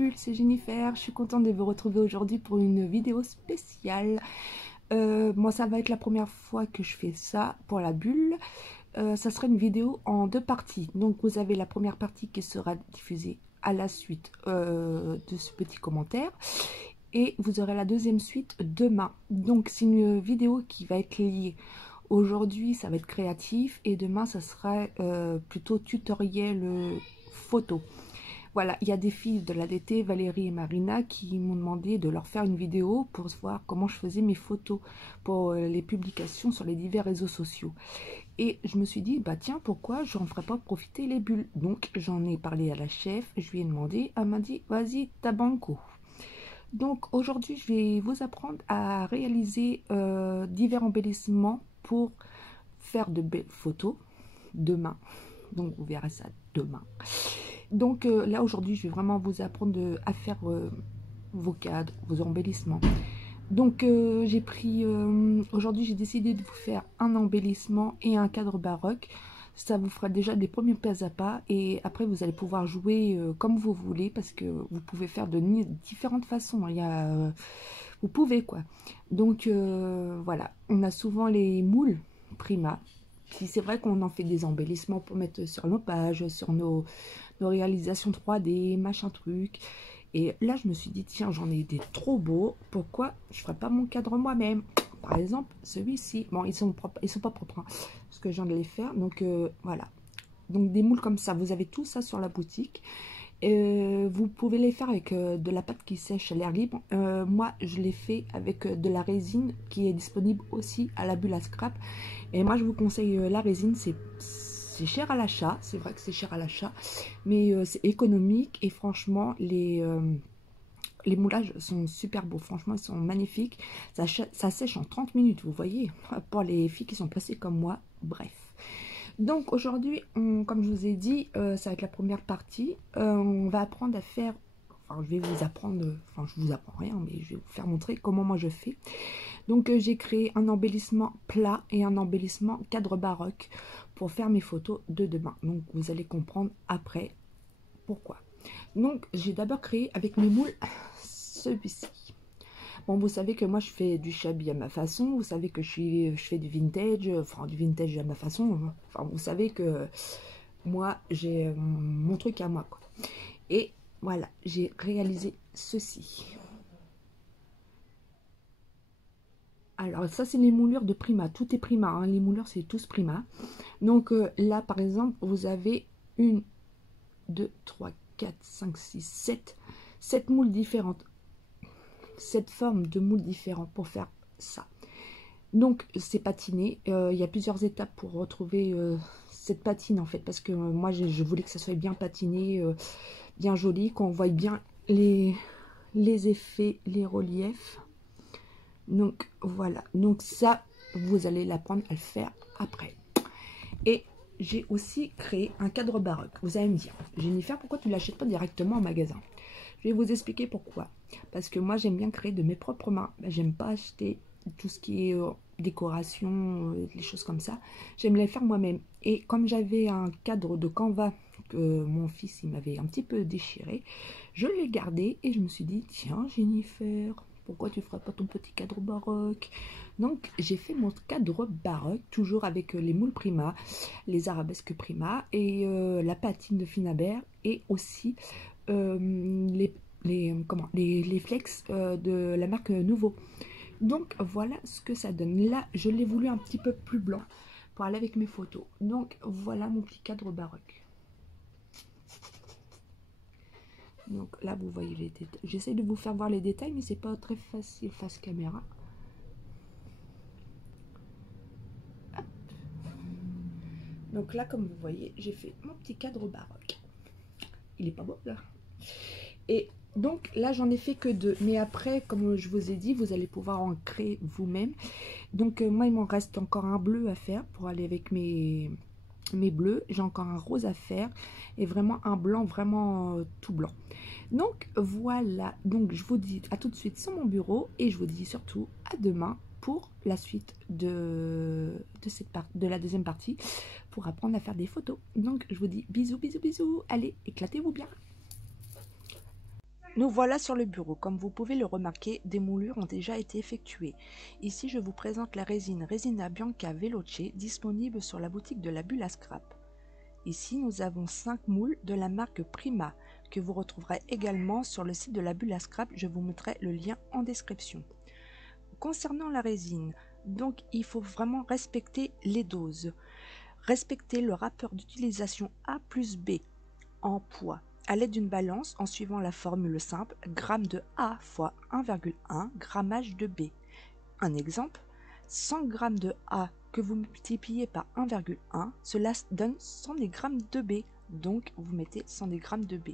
bulles, c'est Jennifer. Je suis contente de vous retrouver aujourd'hui pour une vidéo spéciale. Moi, ça va être la première fois que je fais ça pour la bulle. Ça sera une vidéo en deux parties. Donc, vous avez la première partie qui sera diffusée à la suite de ce petit commentaire. Et vous aurez la deuxième suite demain. Donc, c'est une vidéo qui va être liée. Aujourd'hui, ça va être créatif et demain, ça sera plutôt tutoriel photo. Voilà, il y a des filles de l'ADT, Valérie et Marina, qui m'ont demandé de leur faire une vidéo pour voir comment je faisais mes photos pour les publications sur les divers réseaux sociaux. Et je me suis dit, bah tiens, pourquoi j'en ferais pas profiter les bulles? Donc, j'en ai parlé à la chef, je lui ai demandé, elle m'a dit, vas-y, ta banco. Donc, aujourd'hui, je vais vous apprendre à réaliser divers embellissements pour faire de belles photos demain. Donc, vous verrez ça demain. Donc là aujourd'hui je vais vraiment vous apprendre à faire vos cadres, vos embellissements. Donc j'ai pris, aujourd'hui j'ai décidé de vous faire un embellissement et un cadre baroque. Ça vous fera déjà des premiers pas à pas et après vous allez pouvoir jouer comme vous voulez parce que vous pouvez faire de différentes façons. Il y a, vous pouvez quoi. Donc voilà, on a souvent les moules Prima. Si c'est vrai qu'on en fait des embellissements pour mettre sur nos pages, sur nos réalisations 3D, machin truc. Et là, je me suis dit, tiens, j'en ai des trop beaux. Pourquoi je ne ferais pas mon cadre moi-même? Par exemple, celui-ci. Bon, ils sont pas propres, hein, parce que je viens de les faire. Donc, voilà. Donc, des moules comme ça. Vous avez tout ça sur la boutique. Vous pouvez les faire avec de la pâte qui sèche à l'air libre. Moi, je l'ai fait avec de la résine qui est disponible aussi à la bulle à scrap. Et moi, je vous conseille la résine. C'est cher à l'achat. C'est vrai que c'est cher à l'achat. Mais c'est économique. Et franchement, les moulages sont super beaux. Franchement, ils sont magnifiques. Ça sèche en 30 minutes, vous voyez. Pour les filles qui sont pressées comme moi. Bref. Donc aujourd'hui, comme je vous ai dit, ça va être la première partie. On va apprendre à faire, enfin je vais vous apprendre, enfin je vous apprends rien, mais je vais vous faire montrer comment moi je fais. Donc j'ai créé un embellissement plat et un embellissement cadre baroque pour faire mes photos de demain. Donc vous allez comprendre après pourquoi. Donc j'ai d'abord créé avec mes moules celui-ci. Bon, vous savez que moi je fais du shabby à ma façon, vous savez que je fais du vintage, enfin du vintage à ma façon, enfin vous savez que moi j'ai mon truc à moi quoi. Et voilà, j'ai réalisé ceci. Alors ça c'est les moulures de Prima, tout est Prima, hein. Les moulures c'est tous Prima. Donc là par exemple vous avez 1, 2, 3, 4, 5, 6, 7 moules différentes. Cette forme de moule différent pour faire ça. Donc c'est patiné, il y a plusieurs étapes pour retrouver cette patine en fait, parce que moi je voulais que ça soit bien patiné, bien joli, qu'on voit bien les effets, les reliefs. Donc voilà, donc ça vous allez l'apprendre à le faire après. Et j'ai aussi créé un cadre baroque. Vous allez me dire, Jennifer, pourquoi tu ne l'achètes pas directement en magasin? Je vais vous expliquer pourquoi. Parce que moi, j'aime bien créer de mes propres mains. J'aime pas acheter tout ce qui est décoration, les choses comme ça. J'aime les faire moi-même. Et comme j'avais un cadre de Canva que mon fils il m'avait un petit peu déchiré, je l'ai gardé et je me suis dit, tiens Jennifer, pourquoi tu ne feras pas ton petit cadre baroque? Donc j'ai fait mon cadre baroque, toujours avec les moules Prima, les arabesques Prima et la patine de Finabert et aussi les flex de la marque Nouveau. Donc voilà ce que ça donne. Là je l'ai voulu un petit peu plus blanc pour aller avec mes photos. Donc voilà mon petit cadre baroque. Donc là vous voyez les détails. J'essaie de vous faire voir les détails mais c'est pas très facile face caméra. Hop. Donc là comme vous voyez j'ai fait mon petit cadre baroque. Il est pas beau là. Et donc là j'en ai fait que 2, mais après comme je vous ai dit vous allez pouvoir en créer vous-même. Donc moi il m'en reste encore un bleu à faire pour aller avec mes bleus. J'ai encore un rose à faire et vraiment un blanc vraiment tout blanc. Donc voilà, donc je vous dis à tout de suite sur mon bureau et je vous dis surtout à demain pour la suite de la deuxième partie pour apprendre à faire des photos. Donc je vous dis bisous bisous bisous, allez éclatez-vous bien. Nous voilà sur le bureau. Comme vous pouvez le remarquer, des moulures ont déjà été effectuées. Ici, je vous présente la résine Resina Bianca Veloce disponible sur la boutique de la Bulle à Scrap. Ici, nous avons 5 moules de la marque Prima que vous retrouverez également sur le site de la Bulle à Scrap. Je vous mettrai le lien en description. Concernant la résine, donc il faut vraiment respecter les doses. Respecter le rapport d'utilisation A plus B en poids à l'aide d'une balance en suivant la formule simple g de A fois 1,1 grammage de B. Un exemple, 100 g de A que vous multipliez par 1,1, cela donne 100 g de B, donc vous mettez 100 g de B.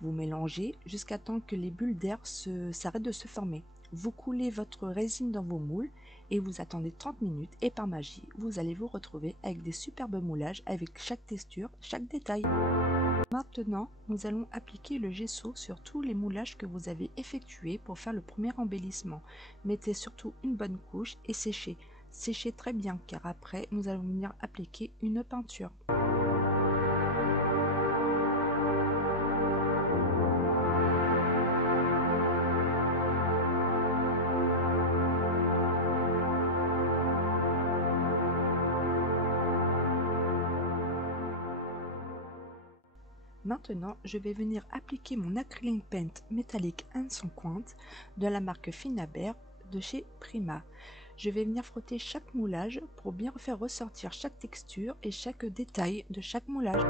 Vous mélangez jusqu'à temps que les bulles d'air s'arrêtent de se former. Vous coulez votre résine dans vos moules et vous attendez 30 minutes et par magie, vous allez vous retrouver avec des superbes moulages avec chaque texture, chaque détail. Maintenant, nous allons appliquer le gesso sur tous les moulages que vous avez effectués pour faire le premier embellissement. Mettez surtout une bonne couche et séchez. Séchez très bien car après, nous allons venir appliquer une peinture. Maintenant, je vais venir appliquer mon acrylic paint métallique 150 de la marque Finabert de chez Prima. Je vais venir frotter chaque moulage pour bien faire ressortir chaque texture et chaque détail de chaque moulage.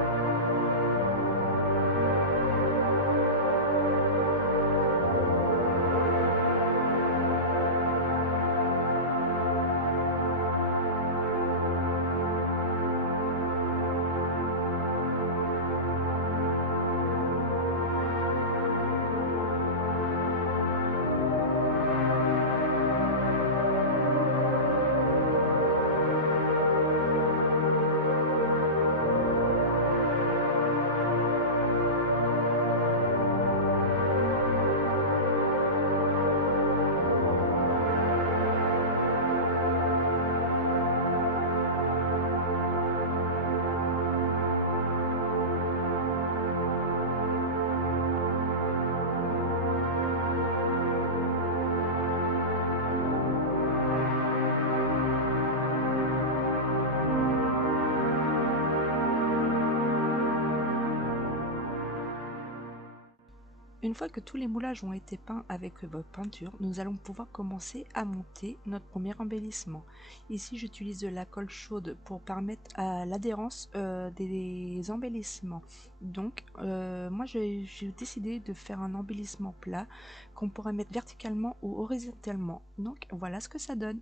Une fois que tous les moulages ont été peints avec votre peinture, nous allons pouvoir commencer à monter notre premier embellissement. Ici, j'utilise de la colle chaude pour permettre à l'adhérence des embellissements. Donc, moi, j'ai décidé de faire un embellissement plat qu'on pourrait mettre verticalement ou horizontalement. Donc, voilà ce que ça donne.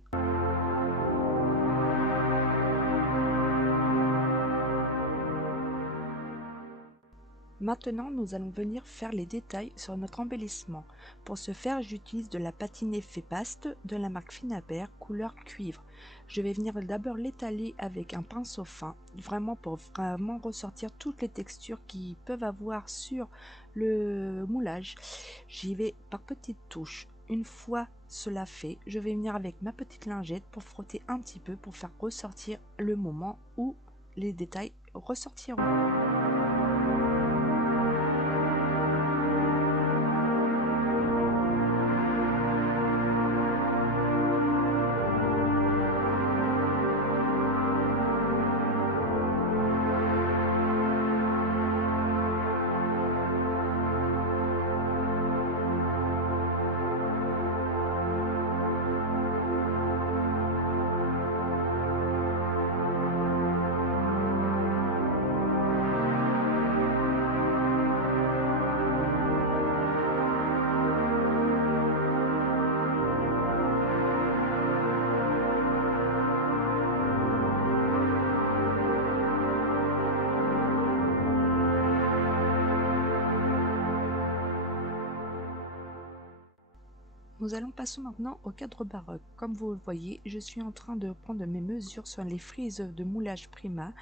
Maintenant, nous allons venir faire les détails sur notre embellissement. Pour ce faire, j'utilise de la patine effet paste de la marque Finabert couleur cuivre. Je vais venir d'abord l'étaler avec un pinceau fin, vraiment pour vraiment ressortir toutes les textures qui peuvent avoir sur le moulage. J'y vais par petites touches. Une fois cela fait, je vais venir avec ma petite lingette pour frotter un petit peu pour faire ressortir le moment où les détails ressortiront. Nous allons passer maintenant au cadre baroque. Comme vous le voyez, je suis en train de prendre mes mesures sur les frises de moulage Prima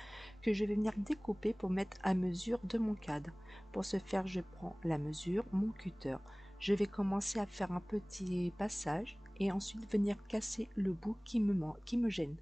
que je vais venir découper pour mettre à mesure de mon cadre. Pour ce faire, je prends la mesure, mon cutter. Je vais commencer à faire un petit passage et ensuite venir casser le bout qui me gêne.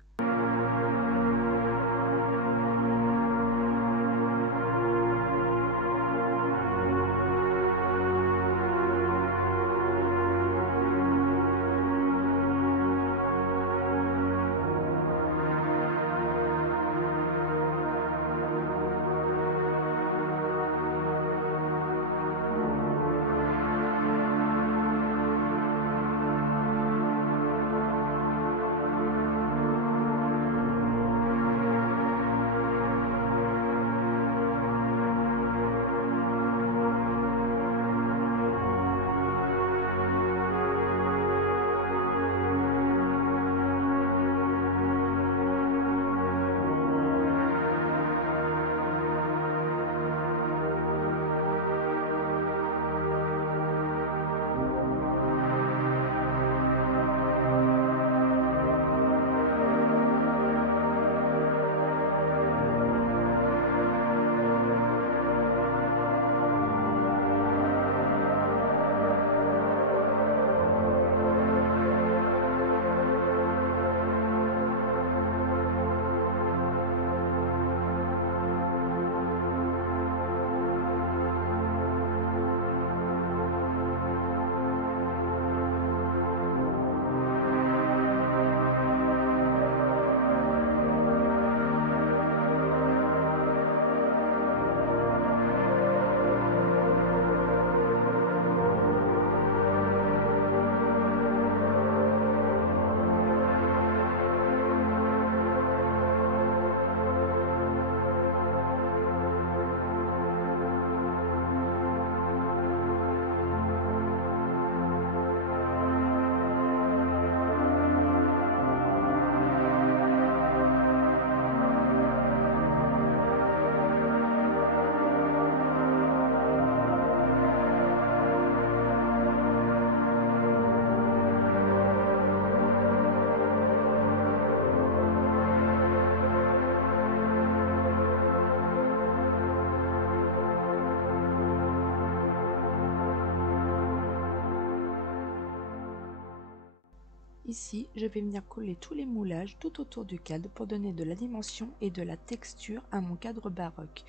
Ici, je vais venir coller tous les moulages tout autour du cadre pour donner de la dimension et de la texture à mon cadre baroque.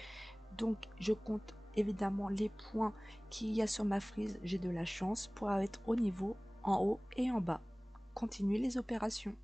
Donc, je compte évidemment les points qu'il y a sur ma frise. J'ai de la chance pour être au niveau, en haut et en bas. Continuez les opérations.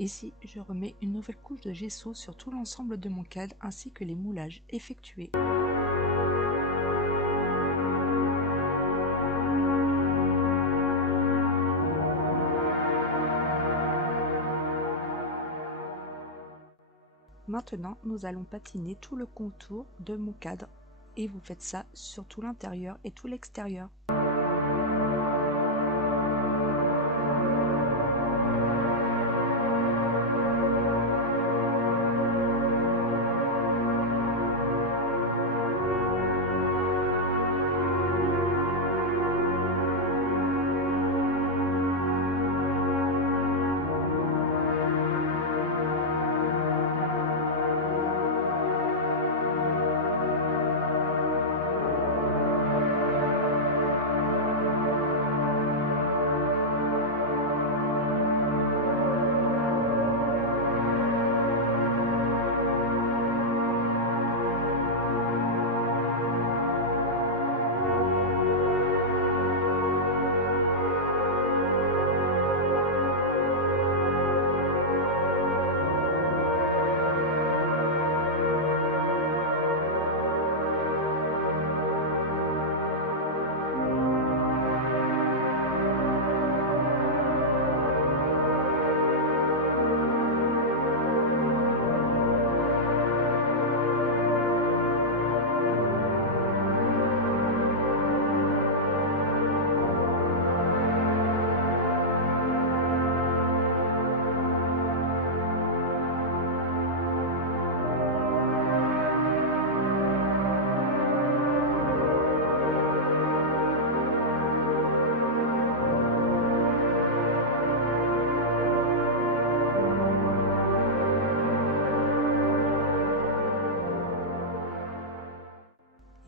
Ici, je remets une nouvelle couche de gesso sur tout l'ensemble de mon cadre ainsi que les moulages effectués. Maintenant, nous allons patiner tout le contour de mon cadre et vous faites ça sur tout l'intérieur et tout l'extérieur.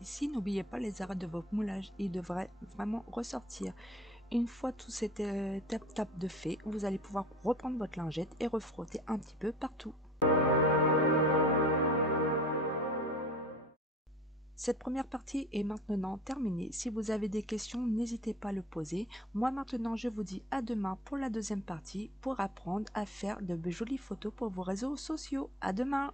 Ici, n'oubliez pas les arrêts de vos moulages, ils devraient vraiment ressortir. Une fois tout cette étape de fait, vous allez pouvoir reprendre votre lingette et refrotter un petit peu partout. Cette première partie est maintenant terminée. Si vous avez des questions, n'hésitez pas à le poser. Moi maintenant, je vous dis à demain pour la deuxième partie pour apprendre à faire de jolies photos pour vos réseaux sociaux. À demain!